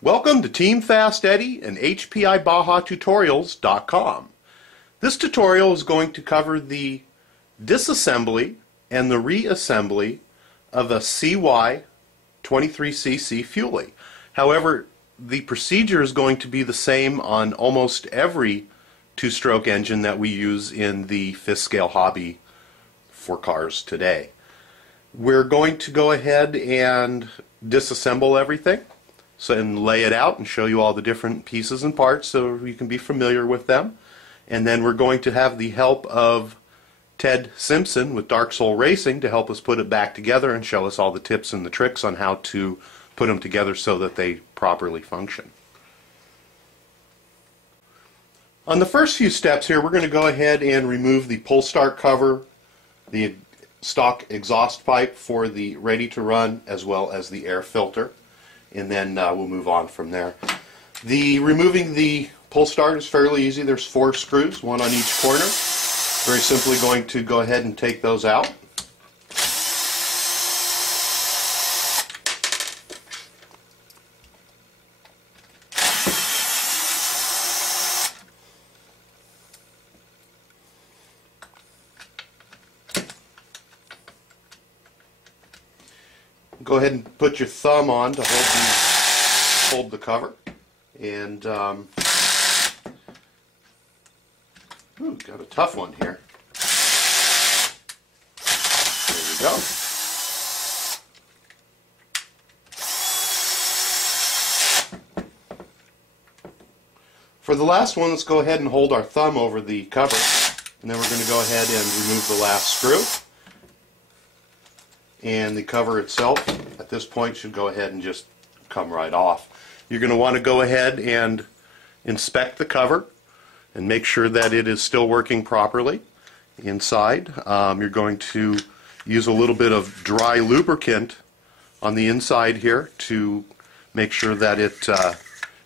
Welcome to Team Fast Eddie and HPIBajaTutorials.com. This tutorial is going to cover the disassembly and the reassembly of a CY23cc Fuelie. However, the procedure is going to be the same on almost every two-stroke engine that we use in the fifth scale hobby for cars today. We're going to go ahead and disassemble everything and lay it out and show you all the different pieces and parts so you can be familiar with them. And then we're going to have the help of Ted Simpson with Dark Soul Racing to help us put it back together and show us all the tips and the tricks on how to put them together so that they properly function. On the first few steps here, we're going to go ahead and remove the pull start cover, the stock exhaust pipe for the ready to run, as well as the air filter, and then we'll move on from there. Removing the pull start is fairly easy. There's 4 screws, one on each corner. Very simply going to go ahead and take those out. Go ahead and put your thumb on to hold the cover, and ooh, got a tough one here. There we go. For the last one, let's go ahead and hold our thumb over the cover, and then we're going to go ahead and remove the last screw. And the cover itself at this point should go ahead and just come right off. You're going to want to go ahead and inspect the cover and make sure that it is still working properly inside. You're going to use a little bit of dry lubricant on the inside here to make sure that it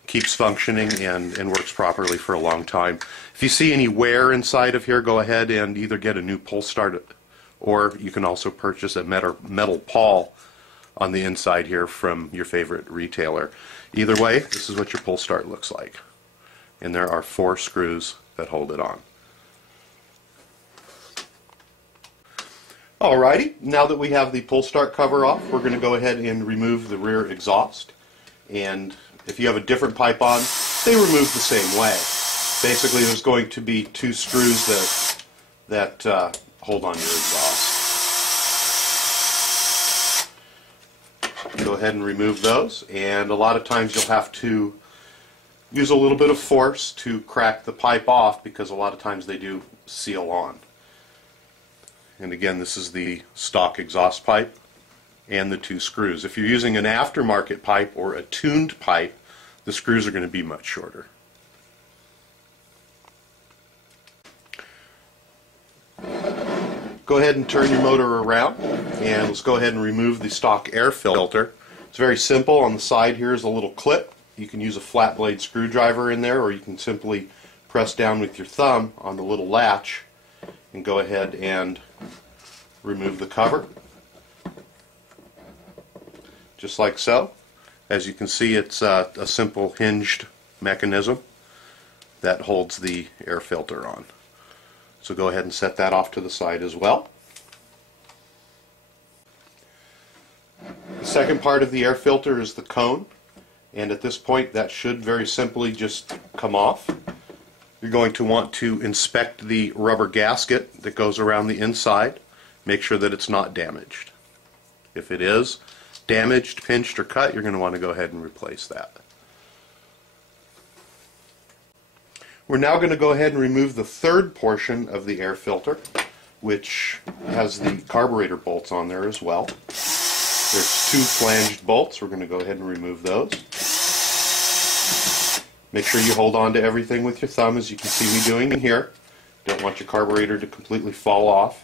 keeps functioning and works properly for a long time. If you see any wear inside of here, go ahead and either get a new pull start, or you can also purchase a metal pawl on the inside here from your favorite retailer. Either way, this is what your pull start looks like. And there are 4 screws that hold it on. Alrighty, now that we have the pull start cover off, we're going to go ahead and remove the rear exhaust. And if you have a different pipe on, they remove the same way. Basically, there's going to be 2 screws that hold on your exhaust. Go ahead and remove those, and a lot of times you'll have to use a little bit of force to crack the pipe off because a lot of times they do seal on. And again, this is the stock exhaust pipe and the 2 screws. If you're using an aftermarket pipe or a tuned pipe, the screws are going to be much shorter. Go ahead and turn your motor around, and let's go ahead and remove the stock air filter. It's very simple. On the side here is a little clip. You can use a flat blade screwdriver in there, or you can simply press down with your thumb on the little latch and go ahead and remove the cover. Just like so. As you can see, it's a simple hinged mechanism that holds the air filter on. So go ahead and set that off to the side as well. The second part of the air filter is the cone, and at this point that should very simply just come off. You're going to want to inspect the rubber gasket that goes around the inside. Make sure that it's not damaged. If it is damaged, pinched, or cut, you're going to want to go ahead and replace that. We're now going to go ahead and remove the third portion of the air filter, which has the carburetor bolts on there as well. There's 2 flanged bolts. We're going to go ahead and remove those. Make sure you hold on to everything with your thumb, as you can see me doing here. Don't want your carburetor to completely fall off.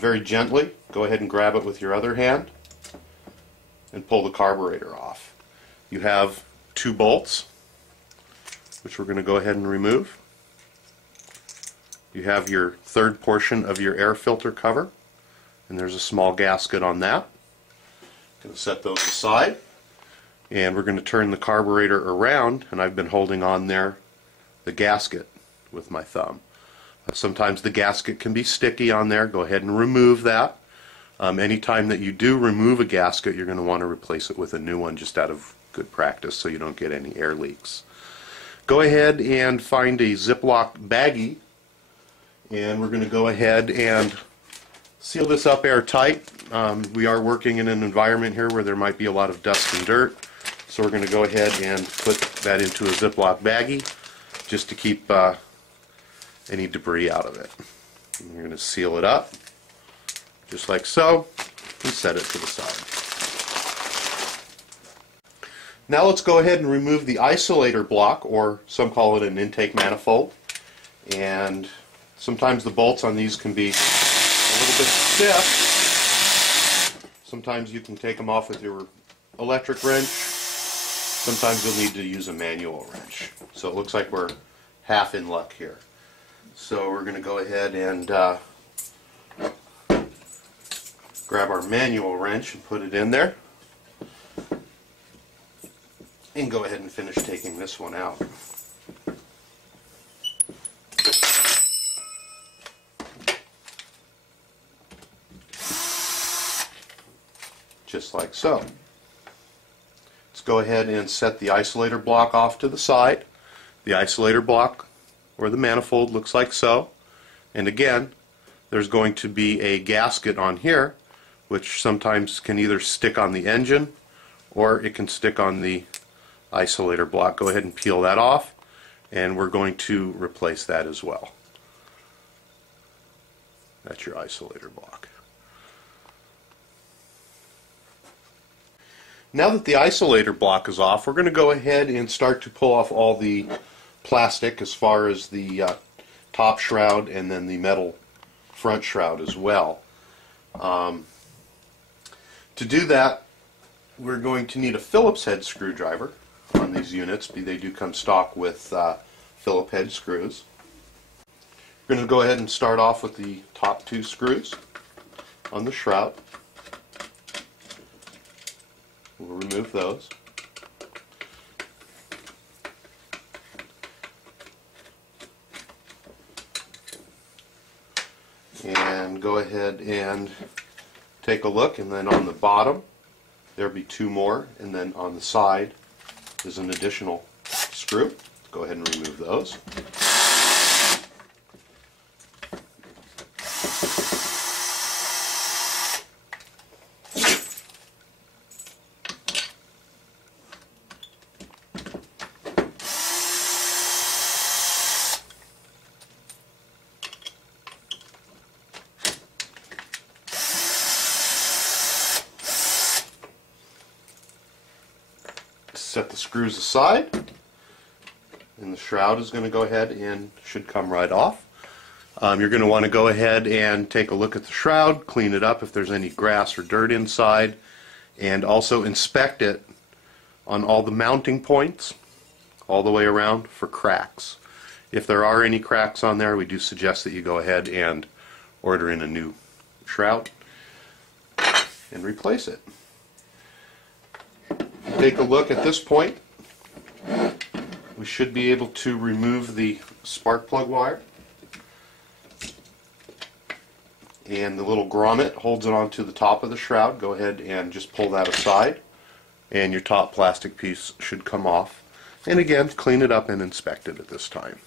Very gently, go ahead and grab it with your other hand and pull the carburetor off. You have 2 bolts, which we're going to go ahead and remove. You have your third portion of your air filter cover, and there's a small gasket on that. Going to set those aside, and we're going to turn the carburetor around, and I've been holding on there the gasket with my thumb. Sometimes the gasket can be sticky on there. Go ahead and remove that. Anytime that you do remove a gasket, you're going to want to replace it with a new one just out of good practice so you don't get any air leaks. Go ahead and find a Ziploc baggie, and we're going to go ahead and seal this up airtight. We are working in an environment here where there might be a lot of dust and dirt, so we're going to go ahead and put that into a Ziploc baggie just to keep any debris out of it. And you're going to seal it up just like so and set it to the side. Now let's go ahead and remove the isolator block, or some call it an intake manifold. And sometimes the bolts on these can be a little bit stiff. Sometimes you can take them off with your electric wrench. Sometimes you'll need to use a manual wrench. So it looks like we're half in luck here. So we're going to go ahead and grab our manual wrench and put it in there. And go ahead and finish taking this one out. Just like so. Let's go ahead and set the isolator block off to the side. The isolator block, or the manifold, looks like so. And again, there's going to be a gasket on here, which sometimes can either stick on the engine or it can stick on the isolator block. Go ahead and peel that off, and we're going to replace that as well. That's your isolator block. Now that the isolator block is off, we're going to go ahead and start to pull off all the plastic as far as the top shroud and then the metal front shroud as well. To do that, we're going to need a Phillips head screwdriver on these units. They do come stock with Phillips head screws. We're going to go ahead and start off with the top two screws on the shroud. We'll remove those. And go ahead and take a look, and then on the bottom there'll be two more, and then on the side is an additional screw. Go ahead and remove those. Set the screws aside, and the shroud is going to go ahead and should come right off. You're going to want to go ahead and take a look at the shroud, clean it up if there's any grass or dirt inside, and also inspect it on all the mounting points all the way around for cracks. If there are any cracks on there, we do suggest that you go ahead and order in a new shroud and replace it. Take a look at this point. We should be able to remove the spark plug wire, and the little grommet holds it onto the top of the shroud. Go ahead and just pull that aside, and your top plastic piece should come off. And again, clean it up and inspect it at this time.